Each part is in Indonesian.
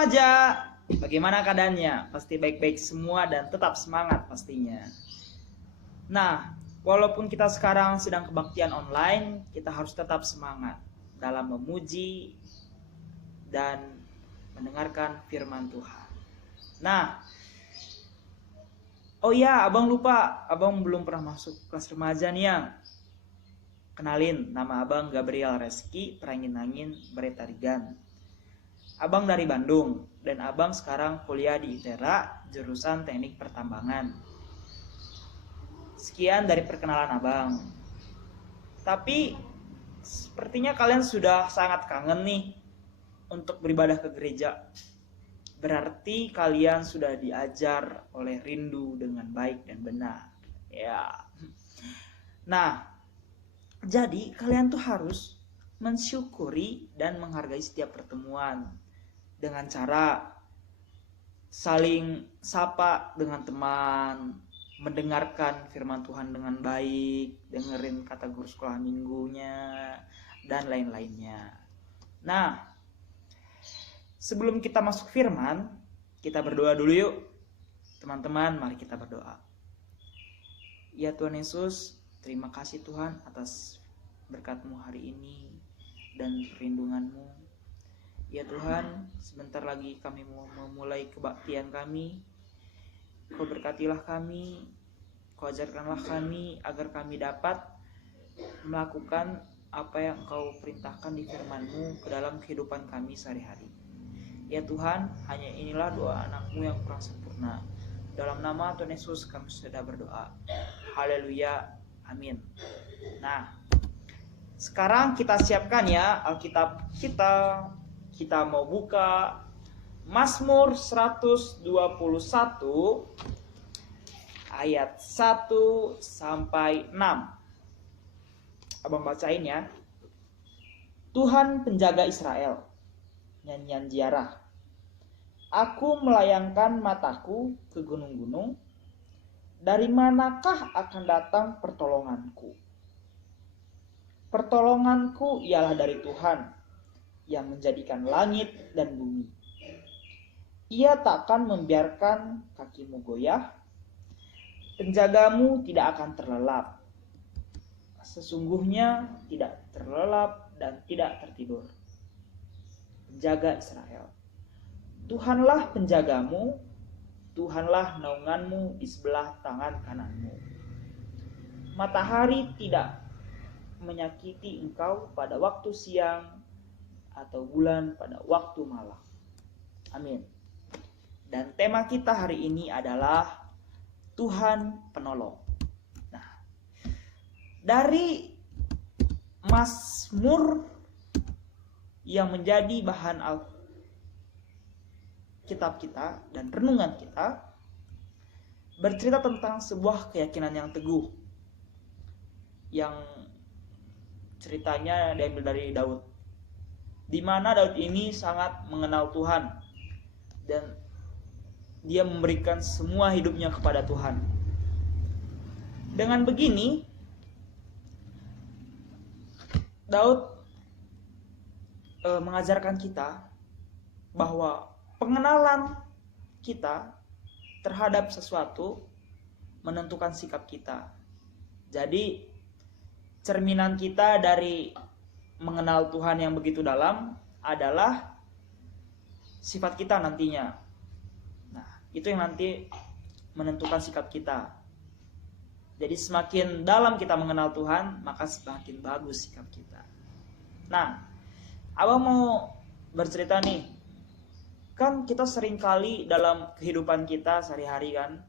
remaja, bagaimana keadaannya? Pasti baik-baik semua dan tetap semangat pastinya. Nah, walaupun kita sekarang sedang kebaktian online, kita harus tetap semangat dalam memuji dan mendengarkan firman Tuhan. Nah, oh iya, abang lupa, abang belum pernah masuk kelas remaja nih ya. Kenalin, nama abang Gabriel Reski Prangin-Angin Beretarigan. Abang dari Bandung dan abang sekarang kuliah di ITERA jurusan Teknik Pertambangan. Sekian dari perkenalan abang. Tapi sepertinya kalian sudah sangat kangen nih untuk beribadah ke gereja. Berarti kalian sudah diajar oleh rindu dengan baik dan benar. Ya. Nah, jadi kalian tuh harus mensyukuri dan menghargai setiap pertemuan dengan cara saling sapa dengan teman, mendengarkan firman Tuhan dengan baik, dengerin kata guru sekolah minggunya, dan lain-lainnya. Nah, sebelum kita masuk firman, kita berdoa dulu yuk. Teman-teman, mari kita berdoa. Ya Tuhan Yesus, terima kasih Tuhan atas berkat-Mu hari ini dan perlindungan-Mu. Ya Tuhan, sebentar lagi kami mau memulai kebaktian kami. Kau berkatilah kami, Kau ajarkanlah kami agar kami dapat melakukan apa yang Kau perintahkan di firman-Mu ke dalam kehidupan kami sehari-hari. Ya Tuhan, hanya inilah doa anak-Mu yang kurang sempurna. Dalam nama Tuhan Yesus kami sudah berdoa. Haleluya, amin. Nah, sekarang kita siapkan ya Alkitab kita. Kita mau buka Mazmur 121 ayat 1 sampai 6. Abang bacain ya. Tuhan penjaga Israel, nyanyian ziarah. Aku melayangkan mataku ke gunung-gunung. Dari manakah akan datang pertolonganku? Pertolonganku ialah dari Tuhan yang menjadikan langit dan bumi. Ia takkan membiarkan kakimu goyah, penjagamu tidak akan terlelap. Sesungguhnya tidak terlelap dan tidak tertidur. Penjaga Israel, Tuhanlah penjagamu, Tuhanlah naunganmu di sebelah tangan kananmu. Matahari tidak menyakiti engkau pada waktu siang, atau bulan pada waktu malam. Amin. Dan tema kita hari ini adalah Tuhan penolong. Nah, dari Mazmur yang menjadi bahan Alkitab kita dan renungan kita bercerita tentang sebuah keyakinan yang teguh, yang ceritanya diambil dari Daud, di mana Daud ini sangat mengenal Tuhan dan dia memberikan semua hidupnya kepada Tuhan. Dengan begini, Daud mengajarkan kita bahwa pengenalan kita terhadap sesuatu menentukan sikap kita. Jadi cerminan kita dari mengenal Tuhan yang begitu dalam adalah sifat kita nantinya. Nah, itu yang nanti menentukan sikap kita. Jadi semakin dalam kita mengenal Tuhan, maka semakin bagus sikap kita. Nah, abang mau bercerita nih. Kan kita sering kali dalam kehidupan kita sehari-hari kan,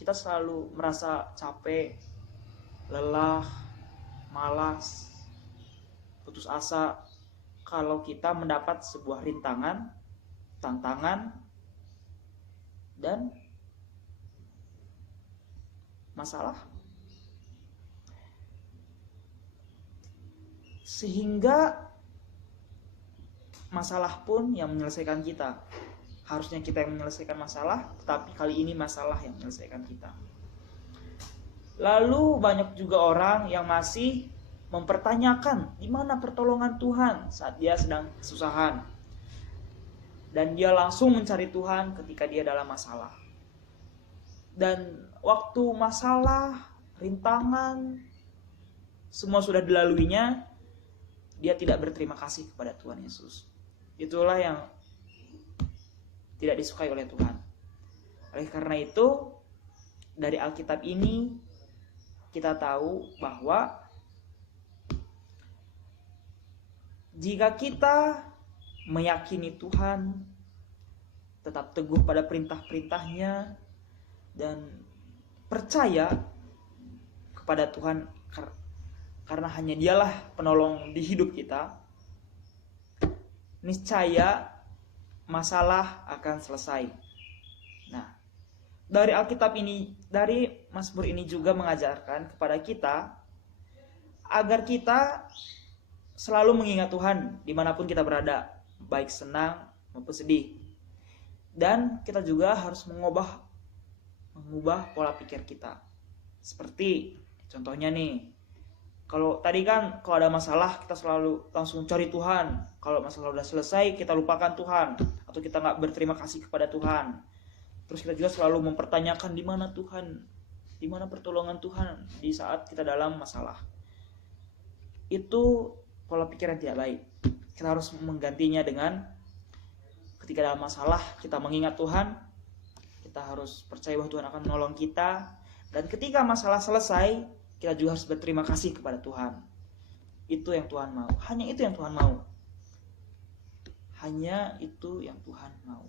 kita selalu merasa capek, lelah, malas, putus asa kalau kita mendapat sebuah rintangan, tantangan, dan masalah. Sehingga masalah pun yang menyelesaikan kita. Harusnya kita yang menyelesaikan masalah, tetapi kali ini masalah yang menyelesaikan kita. Lalu banyak juga orang yang masih mempertanyakan di mana pertolongan Tuhan saat dia sedang kesusahan. dan dia langsung mencari Tuhan ketika dia dalam masalah. Dan waktu masalah, rintangan, semua sudah dilaluinya, dia tidak berterima kasih kepada Tuhan Yesus. Itulah yang tidak disukai oleh Tuhan. Oleh karena itu, dari Alkitab ini kita tahu bahwa jika kita meyakini Tuhan, tetap teguh pada perintah-perintahnya, dan percaya kepada Tuhan karena hanya Dialah penolong di hidup kita, niscaya masalah akan selesai. Nah, dari Alkitab ini, dari Mazmur ini juga mengajarkan kepada kita agar kita selalu mengingat Tuhan dimanapun kita berada, baik senang maupun sedih. Dan kita juga harus mengubah pola pikir kita. Seperti contohnya nih, kalau tadi kan kalau ada masalah kita selalu langsung cari Tuhan. Kalau masalah udah selesai kita lupakan Tuhan, atau kita nggak berterima kasih kepada Tuhan. Terus kita juga selalu mempertanyakan di mana Tuhan, di mana pertolongan Tuhan di saat kita dalam masalah. Itu pola pikir yang tidak baik. Kita harus menggantinya dengan ketika dalam masalah kita mengingat Tuhan, kita harus percaya bahwa Tuhan akan menolong kita, dan ketika masalah selesai kita juga harus berterima kasih kepada Tuhan. Itu yang Tuhan mau. Hanya itu yang Tuhan mau. Hanya itu yang Tuhan mau.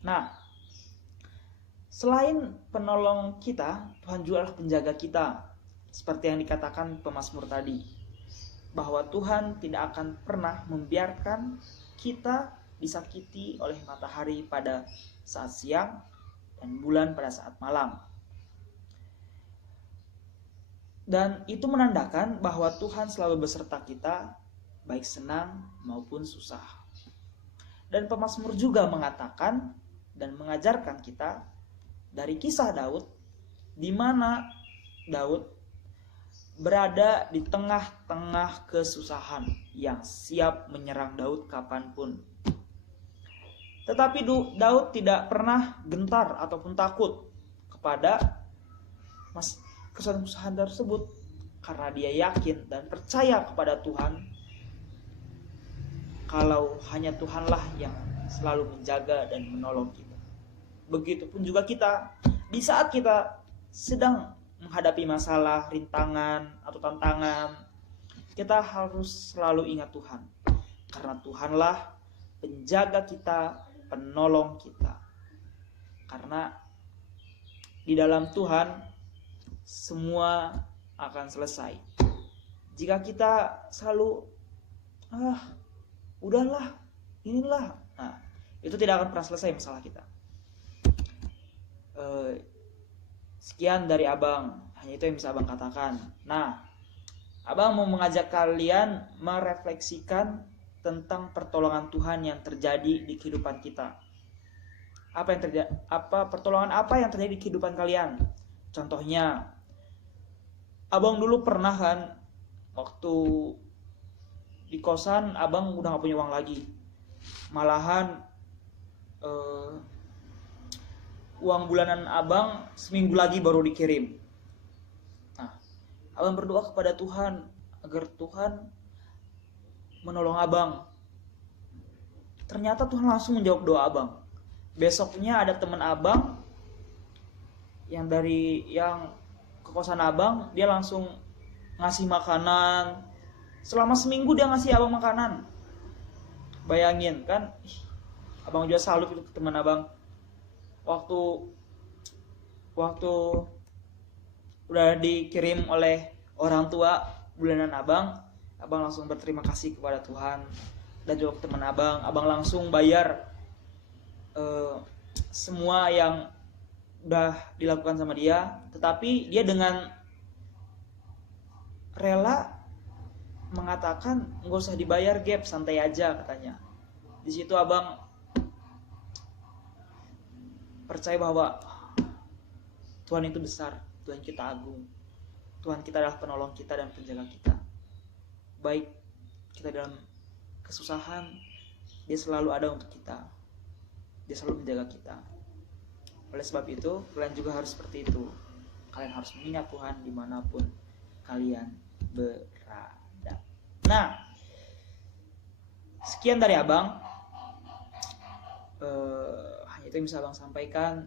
Nah, selain penolong kita, Tuhan juga adalah penjaga kita. Seperti yang dikatakan pemazmur tadi, bahwa Tuhan tidak akan pernah membiarkan kita disakiti oleh matahari pada saat siang dan bulan pada saat malam. Dan itu menandakan bahwa Tuhan selalu beserta kita, baik senang maupun susah. Dan pemazmur juga mengatakan dan mengajarkan kita dari kisah Daud, di mana Daud berada di tengah-tengah kesusahan yang siap menyerang Daud kapanpun. Tetapi Daud tidak pernah gentar ataupun takut kepada kesusahan tersebut, karena dia yakin dan percaya kepada Tuhan, kalau hanya Tuhanlah yang selalu menjaga dan menolong kita. Begitupun juga kita, di saat kita sedang menghadapi masalah, rintangan, atau tantangan, kita harus selalu ingat Tuhan. Karena Tuhanlah penjaga kita, penolong kita. Karena di dalam Tuhan semua akan selesai. Jika kita selalu udahlah, inilah, nah, itu tidak akan pernah selesai masalah kita. Sekian dari Abang, hanya itu yang bisa Abang katakan. Nah, Abang mau mengajak kalian merefleksikan tentang pertolongan Tuhan yang terjadi di kehidupan kita. Pertolongan apa yang terjadi di kehidupan kalian? Contohnya, Abang dulu pernah kan, waktu di kosan Abang udah gak punya uang lagi. Malahan uang bulanan Abang seminggu lagi baru dikirim. Nah, Abang berdoa kepada Tuhan agar Tuhan menolong Abang. Ternyata Tuhan langsung menjawab doa Abang. Besoknya ada teman Abang yang ke kosan Abang, dia langsung ngasih makanan. Selama seminggu dia ngasih Abang makanan. Bayangin kan, Abang juga salut itu ke teman Abang. Waktu udah dikirim oleh orang tua bulanan Abang langsung berterima kasih kepada Tuhan. Dan juga ke teman Abang langsung bayar semua yang udah dilakukan sama dia. Tetapi dia dengan rela mengatakan, nggak usah dibayar Gap, santai aja katanya. Di situ Abang percaya bahwa Tuhan itu besar, Tuhan kita agung, Tuhan kita adalah penolong kita dan penjaga kita. Baik kita dalam kesusahan Dia selalu ada untuk kita. Dia selalu menjaga kita. Oleh sebab itu, kalian juga harus seperti itu. Kalian harus mengingat Tuhan dimanapun kalian berada. Nah, sekian dari abang. Hanya itu yang bisa abang sampaikan.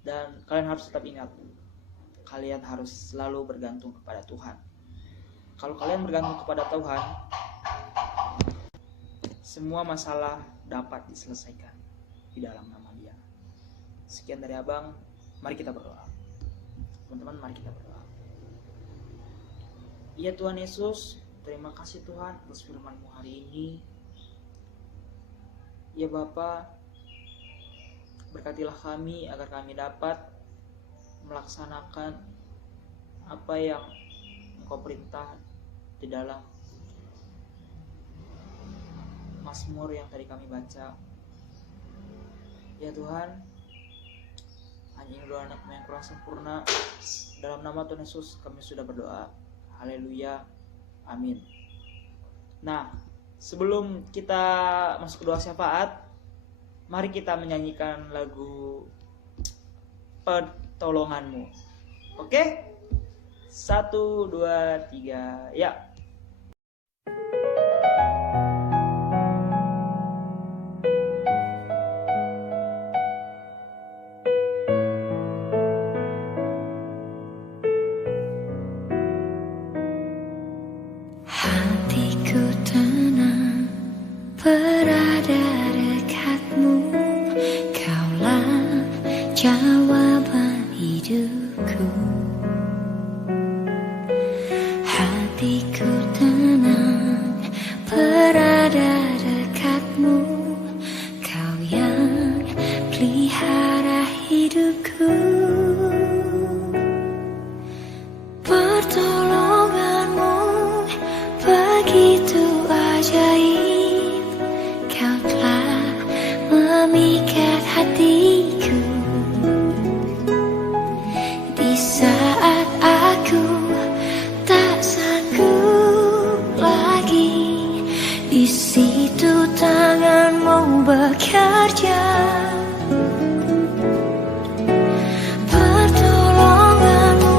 Dan kalian harus tetap ingat, kalian harus selalu bergantung kepada Tuhan. Kalau kalian bergantung kepada Tuhan, semua masalah dapat diselesaikan di dalam nama Dia. Sekian dari abang. Mari kita berdoa. Teman-teman, mari kita berdoa. Ya Tuhan Yesus, terima kasih Tuhan atas firman-Mu hari ini. Ya Bapa, berkatilah kami agar kami dapat melaksanakan apa yang Engkau perintah di dalam Mazmur yang tadi kami baca. Ya Tuhan, hanya doa anak-Mu yang kurang sempurna. Dalam nama Tuhan Yesus kami sudah berdoa. Haleluya. Amin. Nah, sebelum kita masuk ke doa syafaat, mari kita menyanyikan lagu Pertolongan-Mu. Oke? 1, 2, 3, ya. Hatiku tenang berada dekatmu, Kaulah jawaban hidupku. Hatiku tenang berada dekatmu, Kau yang pelihara hidupku. Pertolongan-Mu begitu ajaib, Kau telah memikat hatiku. Di saat aku tak sanggup lagi, di situ tangan-Mu bekerja. Pertolongan-Mu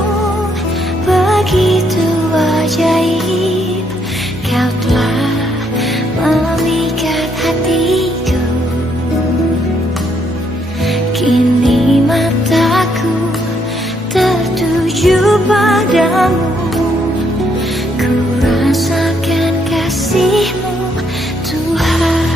begitu ajaib, Kau telah memikat hatiku. Kini mataku tertuju padamu, ku rasakan kasih-Mu Tuhan.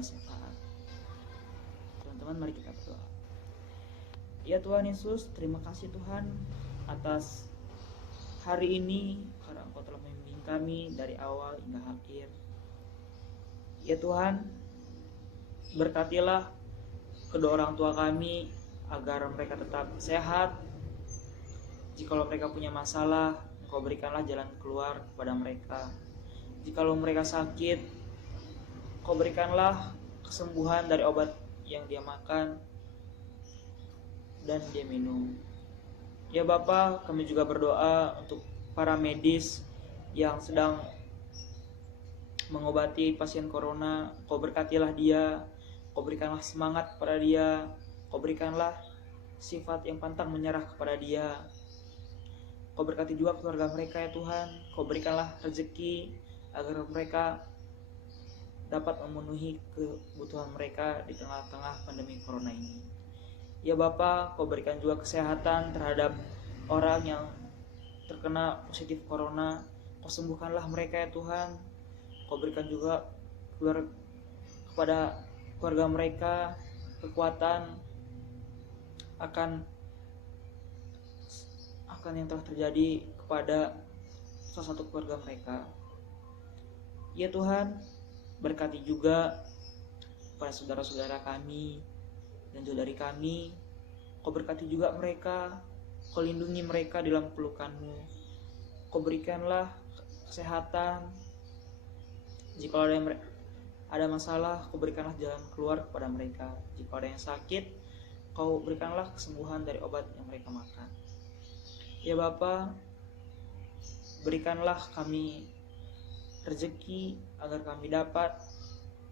segala syafaat. Teman-teman, mari kita berdoa. Ya Tuhan Yesus, terima kasih Tuhan atas hari ini, karena Engkau telah membimbing kami dari awal hingga akhir. Ya Tuhan, berkatilah kedua orang tua kami agar mereka tetap sehat. Jikalau mereka punya masalah, Engkau berikanlah jalan keluar kepada mereka. Jikalau mereka sakit, Engkau berikanlah kesembuhan dari obat yang dia makan dan dia minum. Ya Bapa, kami juga berdoa untuk para medis yang sedang mengobati pasien corona. Kau berkatilah dia, Kau berikanlah semangat kepada dia, Kau berikanlah sifat yang pantang menyerah kepada dia. Kau berkati juga keluarga mereka ya Tuhan. Kau berikanlah rezeki agar mereka dapat memenuhi kebutuhan mereka di tengah-tengah pandemi corona ini. Ya Bapa, Kau berikan juga kesehatan terhadap orang yang terkena positif corona. Kau sembuhkanlah mereka ya Tuhan. Kau berikan juga kepada keluarga mereka kekuatan akan yang telah terjadi kepada salah satu keluarga mereka. Ya Tuhan, berkati juga para saudara-saudara kami dan saudari kami. Kau berkati juga mereka, Kau lindungi mereka dalam pelukan-Mu. Kau berikanlah kesehatan. Jika ada masalah, Kau berikanlah jalan keluar kepada mereka. Jika ada yang sakit, Kau berikanlah kesembuhan dari obat yang mereka makan. Ya Bapa, berikanlah kami rezeki agar kami dapat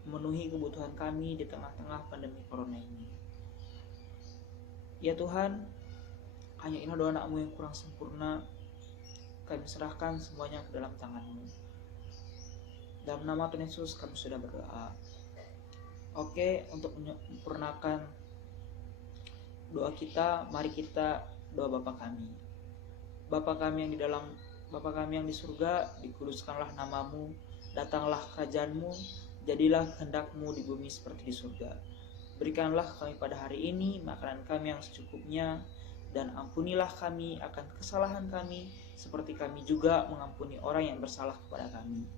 memenuhi kebutuhan kami di tengah-tengah pandemi corona ini. Ya Tuhan, hanya ini doa anak-Mu yang kurang sempurna, kami serahkan semuanya ke dalam tangan-Mu. Dalam nama Tuhan Yesus kami sudah berdoa. Oke, untuk menyempurnakan doa kita, mari kita doa Bapa kami. Bapa kami yang di surga, dikuduskanlah nama-Mu, datanglah kerajaan-Mu, jadilah kehendak-Mu di bumi seperti di surga. Berikanlah kami pada hari ini makanan kami yang secukupnya, dan ampunilah kami akan kesalahan kami, seperti kami juga mengampuni orang yang bersalah kepada kami.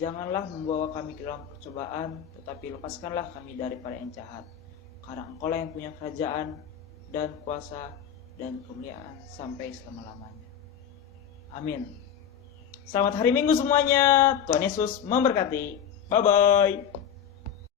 Janganlah membawa kami ke dalam percobaan, tetapi lepaskanlah kami daripada yang jahat. Karena Engkau-lah yang punya kerajaan dan kuasa dan kemuliaan sampai selama-lamanya. Amin. Selamat hari Minggu semuanya. Tuhan Yesus memberkati. Bye-bye.